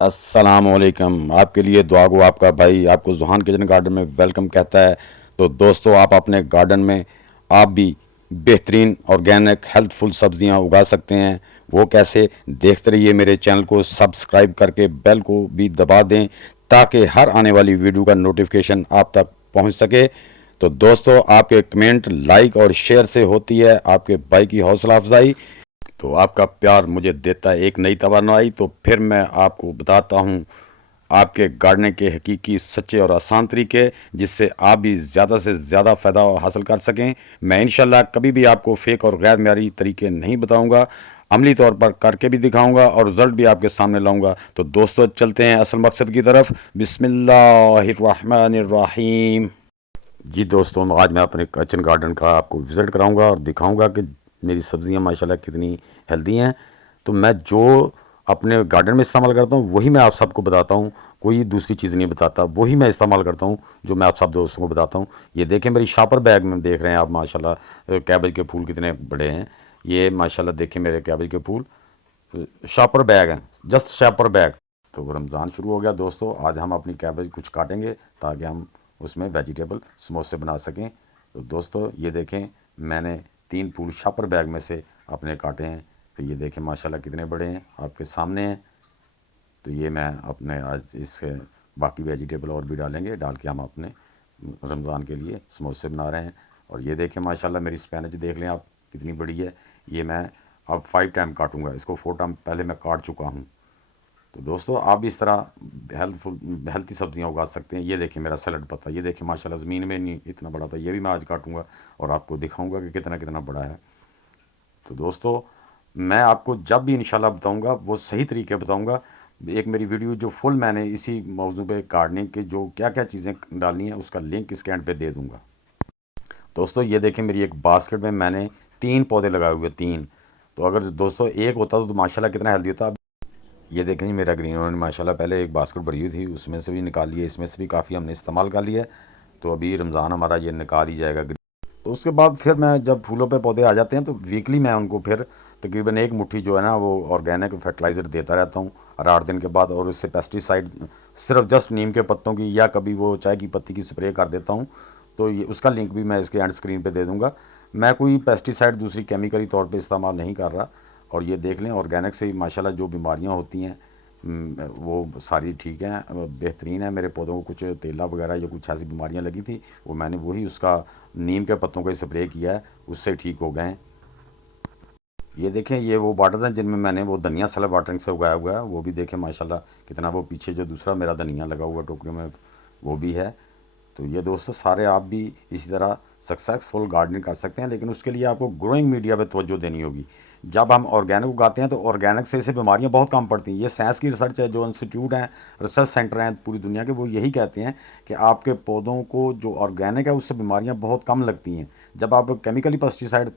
अस्सलामुअलैकुम। आपके लिए दुआ गो आपका भाई आपको ज़ुहान किचन गार्डन में वेलकम कहता है। तो दोस्तों, आप अपने गार्डन में आप भी बेहतरीन ऑर्गेनिक हेल्थफुल सब्जियां उगा सकते हैं। वो कैसे, देखते रहिए। मेरे चैनल को सब्सक्राइब करके बेल को भी दबा दें ताकि हर आने वाली वीडियो का नोटिफिकेशन आप तक पहुंच सके। तो दोस्तों, आपके कमेंट, लाइक और शेयर से होती है आपके भाई की हौसला अफजाई। तो आपका प्यार मुझे देता है एक नई तवानाई। तो फिर मैं आपको बताता हूँ आपके गार्डनिंग के हकीकी, सच्चे और आसान तरीके, जिससे आप भी ज़्यादा से ज़्यादा फ़ायदा हासिल कर सकें। मैं इंशाल्लाह कभी भी आपको फ़ेक और गैर मेयारी तरीके नहीं बताऊंगा, अमली तौर पर करके भी दिखाऊंगा और रिज़ल्ट भी आपके सामने लाऊंगा। तो दोस्तों, चलते हैं असल मकसद की तरफ। बिस्मिल्लाहिर्रहमानिर्रहीम। जी दोस्तों, आज मैं अपने किचन गार्डन का आपको विज़िट कराऊंगा और दिखाऊंगा कि मेरी सब्ज़ियां माशाल्लाह कितनी हेल्दी हैं। तो मैं जो अपने गार्डन में इस्तेमाल करता हूँ वही मैं आप सबको बताता हूँ, कोई दूसरी चीज़ नहीं बताता। वही मैं इस्तेमाल करता हूँ जो मैं आप सब दोस्तों को बताता हूँ। ये देखें, मेरी शॉपर बैग में देख रहे हैं आप माशाल्लाह कैबेज के फूल कितने बड़े हैं। ये माशाल्लाह देखें, मेरे कैबेज के फूल शॉपर बैग हैं, जस्ट शॉपर बैग। तो रमज़ान शुरू हो गया दोस्तों, आज हम अपनी कैबेज कुछ काटेंगे ताकि हम उसमें वेजिटेबल समोसे बना सकें। तो दोस्तों, ये देखें, मैंने 3 फूल शॉपर बैग में से अपने काटे हैं। तो ये देखें माशाल्लाह कितने बड़े हैं, आपके सामने हैं। तो ये मैं अपने आज इस बाकी वेजिटेबल और भी डालेंगे, डाल के हम अपने रमज़ान के लिए समोसे बना रहे हैं। और ये देखें माशाल्लाह, मेरी स्पैनच देख लें आप कितनी बड़ी है। ये मैं अब 5 टाइम काटूंगा, इसको 4 टाइम पहले मैं काट चुका हूँ। तो दोस्तों, आप भी इस तरह हेल्थी सब्जियां उगा सकते हैं। ये देखिए मेरा सैलड पत्ता, ये देखिए माशाल्लाह ज़मीन में नहीं इतना बड़ा था। ये भी मैं आज काटूंगा और आपको दिखाऊंगा कि कितना कितना बड़ा है। तो दोस्तों, मैं आपको जब भी इंशाल्लाह बताऊंगा वो सही तरीके बताऊंगा। एक मेरी वीडियो जो फुल मैंने इसी मौजू पे गार्डनिंग के जो क्या क्या चीज़ें डालनी है उसका लिंक इसके एंड पे दे दूंगा। दोस्तों, ये देखें, मेरी एक बास्केट में मैंने 3 पौधे लगाए हुए, 3। तो अगर दोस्तों एक होता तो माशाल्लाह कितना हेल्दी होता। ये देखें जी, मेरा ग्रीन ओनियन माशाल्लाह पहले एक बास्केट भरी हुई थी, उसमें से भी निकाल लिए, इसमें से भी काफ़ी हमने इस्तेमाल कर लिया है। तो अभी रमज़ान हमारा ये निकाल ही जाएगा। तो उसके बाद फिर मैं जब फूलों पे पौधे आ जाते हैं तो वीकली मैं उनको फिर तकरीबन 1 मुट्ठी जो है ना वो ऑर्गेनिक फर्टिलाइज़र देता रहता हूँ हर 8 दिन के बाद। और उससे पेस्टिसाइड सिर्फ जस्ट नीम के पत्तों की या कभी वो चाय की पत्ती की स्प्रे कर देता हूँ। तो ये उसका लिंक भी मैं इसके एंड स्क्रीन पे दे दूँगा। मैं कोई पेस्टिसाइड दूसरी केमिकली तौर पे इस्तेमाल नहीं कर रहा। और ये देख लें, ऑर्गेनिक से ही माशाल्लाह जो बीमारियाँ होती हैं वो सारी ठीक हैं, बेहतरीन है। मेरे पौधों को कुछ तेला वगैरह या कुछ ऐसी बीमारियां लगी थी, वो मैंने वही उसका नीम के पत्तों का स्प्रे किया है, उससे ठीक हो गए हैं। ये देखें, ये वो वाटर हैं जिनमें मैंने वो धनिया सलब वाटरिंग से उगाया हुआ है। वो भी देखें माशाल्लाह कितना, वो पीछे जो दूसरा मेरा धनिया लगा हुआ टोकरी में वो भी है। तो ये दोस्तों सारे आप भी इसी तरह सक्सेसफुल गार्डनिंग कर सकते हैं, लेकिन उसके लिए आपको ग्रोइंग मीडिया पे तवज्जो देनी होगी। जब हम ऑर्गेनिक उगाते हैं तो ऑर्गेनिक से इसे बीमारियां बहुत कम पड़ती हैं। ये साइंस की रिसर्च है, जो इंस्टीट्यूट हैं, रिसर्च सेंटर हैं पूरी दुनिया के, वो यही कहते हैं कि आपके पौधों को जो ऑर्गेनिक है उससे बीमारियां बहुत कम लगती हैं। जब आप केमिकली पेस्टिसाइड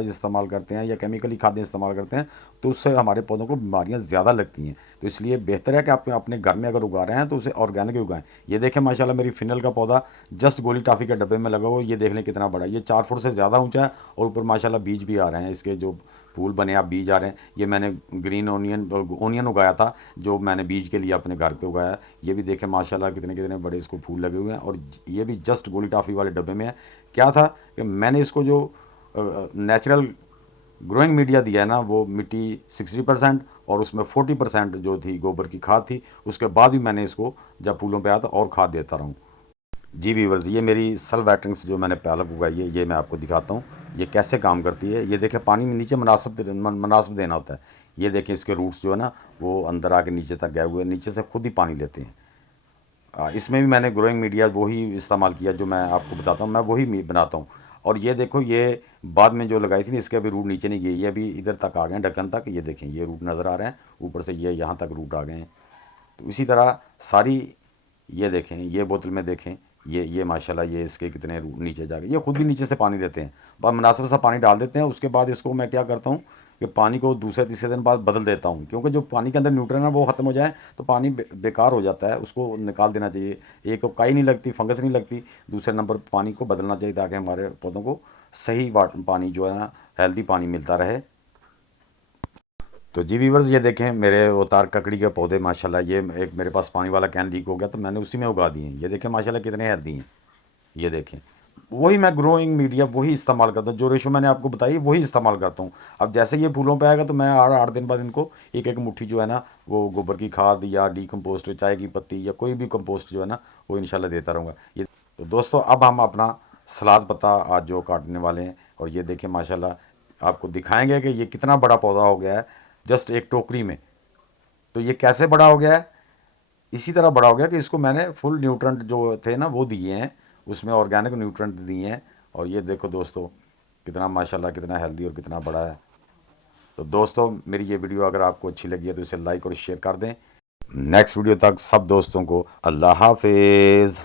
इस्तेमाल करते हैं या केमिकली खाद्य इस्तेमाल करते हैं तो उससे हमारे पौधों को बीमारियां ज़्यादा लगती हैं। तो इसलिए बेहतर है कि आप अपने घर में अगर उगा रहे हैं तो उसे ऑर्गेनिक ही उगाएं। ये देखें माशाल्लाह, मेरी फिनल का पौधा जस्ट गोली टाफ़ी के डब्बे में लगा हुआ, ये देख लें कितना बड़ा। ये 4 फुट से ज़्यादा ऊंचा है और ऊपर माशाल्लाह बीज भी आ रहे हैं, इसके जो फूल बने आप बीज आ रहे हैं। ये मैंने ग्रीन ओनियन उगाया था, जो मैंने बीज के लिए अपने घर पे उगाया। ये भी देखें माशाल्लाह कितने कितने बड़े इसको फूल लगे हुए हैं। और ये भी जस्ट गोली टाफ़ी वाले डब्बे में है। क्या था कि मैंने इसको जो नेचुरल ग्रोइंग मीडिया दिया है ना, वो मिट्टी 60% और उसमें 40% जो थी गोबर की खाद थी। उसके बाद भी मैंने इसको जब फूलों पे आया तो और खाद देता रहूँ। जी व्यूवर्स, ये मेरी सल बैटरिंग्स जो मैंने पालक उगाई है, ये मैं आपको दिखाता हूँ ये कैसे काम करती है। ये देखें, पानी नीचे मुनासिब देना होता है। ये देखें, इसके रूट्स जो है ना वो अंदर आके नीचे तक गए हुए, नीचे से खुद ही पानी लेते हैं। इसमें भी मैंने ग्रोइंग मीडिया वही इस्तेमाल किया जो मैं आपको बताता हूँ, मैं वही बनाता हूँ। और ये देखो, ये बाद में जो लगाई थी ना, इसके अभी रूट नीचे नहीं गए, ये अभी इधर तक आ गए हैं, ढक्कन तक। ये देखें, ये रूट नज़र आ रहे हैं ऊपर से, ये यहाँ तक रूट आ गए हैं। तो इसी तरह सारी, ये देखें, ये बोतल में देखें, ये माशाल्लाह ये इसके कितने नीचे जा गए, ये खुद ही नीचे से पानी देते हैं। बस मुनासिब सा पानी डाल देते हैं। उसके बाद इसको मैं क्या करता हूँ कि पानी को दूसरे तीसरे दिन बाद बदल देता हूँ, क्योंकि जो पानी के अंदर न्यूट्रिएंट है वो ख़त्म हो जाए तो पानी बेकार हो जाता है, उसको निकाल देना चाहिए। एक तो काई नहीं लगती, फंगस नहीं लगती, दूसरे नंबर पानी को बदलना चाहिए ताकि हमारे पौधों को सही पानी जो है ना हेल्दी पानी मिलता रहे। तो जी व्यूवर्स, ये देखें मेरे वो तार ककड़ी के पौधे माशाल्लाह, ये एक मेरे पास पानी वाला कैन लीक हो गया तो मैंने उसी में उगा दिए हैं। ये देखें माशाल्लाह कितने हेल्दी हैं। ये देखें, वही मैं ग्रोइंग मीडिया वही इस्तेमाल करता हूँ, जो रेशो मैंने आपको बताई वही इस्तेमाल करता हूँ। अब जैसे ये फूलों पे आएगा तो मैं 8 दिन बाद इनको एक एक मुट्ठी जो है ना, वो गोबर की खाद या डीकम्पोस्ट, चाय की पत्ती या कोई भी कंपोस्ट जो है ना, वो इंशाल्लाह देता रहूँगा। ये तो दोस्तों, अब हम अपना सलाद पत्ता आज जो काटने वाले हैं, और ये देखें माशाल्लाह आपको दिखाएंगे कि ये कितना बड़ा पौधा हो गया है जस्ट एक टोकरी में। तो ये कैसे बड़ा हो गया है, इसी तरह बड़ा हो गया कि इसको मैंने फुल न्यूट्रेंट जो थे ना वो दिए हैं, उसमें ऑर्गेनिक न्यूट्रेंट दिए हैं। और ये देखो दोस्तों, कितना माशाल्लाह कितना हेल्दी और कितना बड़ा है। तो दोस्तों, मेरी ये वीडियो अगर आपको अच्छी लगी है तो इसे लाइक और शेयर कर दें। नेक्स्ट वीडियो तक सब दोस्तों को अल्लाह हाफिज़।